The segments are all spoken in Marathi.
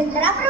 tendrá.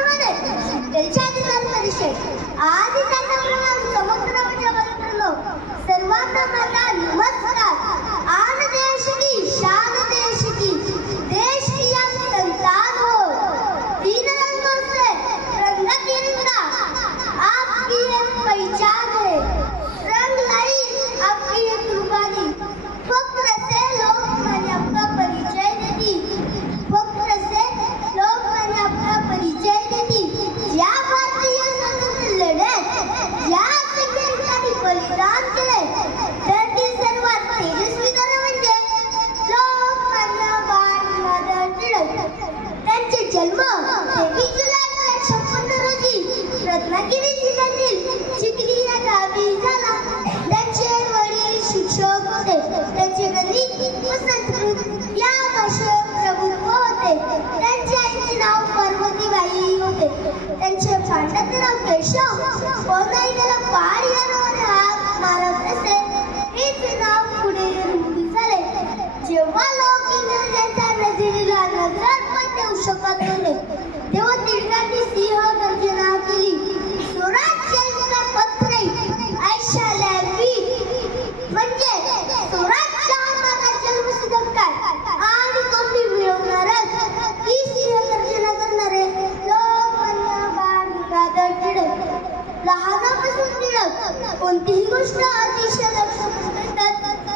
कोणतीही गोष्ट अतिशय लक्षपूर्वक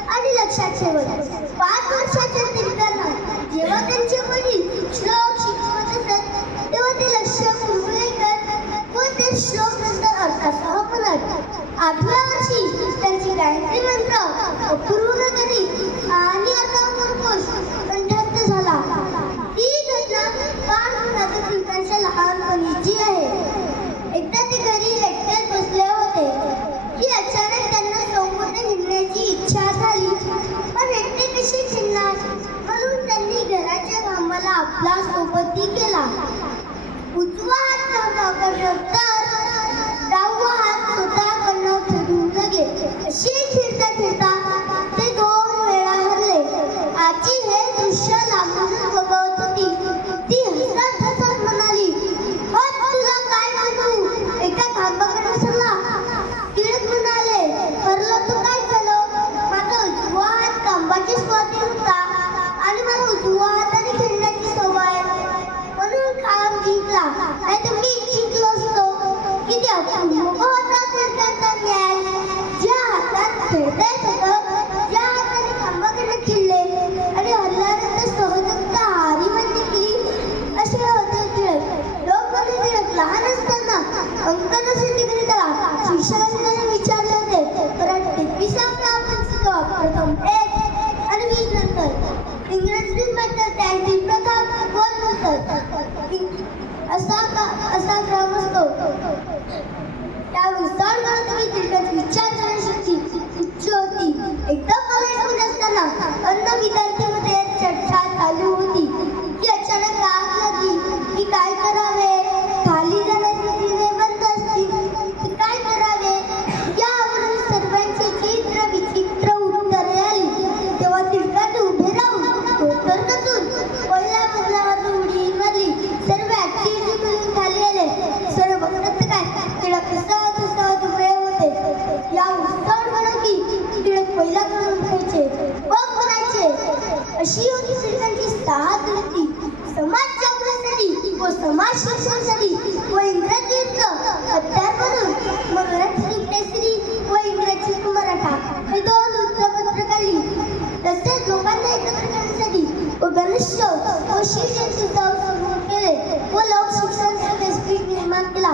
आणि लक्षात ठेवतात पाच वर्षाच्या पिल्लांना जेव्हा त्यांचे वडील श्लोक शिकवत असतात तेव्हा ते लक्षपूर्वक ऐकतात व ते श्लोक नंतर अर्थासह म्हणतात आठव्या वर्षी त्यांची गायत्री मंत्र अपूर्व आपला सोबती केला. उजवा हात नव्हता Ich usar, no te अशी होती श्रीकांची साहस वृत्ती समाज जागृतीसाठी व समाज शिक्षणासाठी व इंग्रजीत अत्यार करून मराठी केसरी व इंग्रजीत मराठा. हे दोन वृत्तपत्रकाली तसेच लोकांना एकत्र करण्यासाठी व गणेश व शिक्षण सुद्धा केले व लोक शिक्षण निर्माण केला.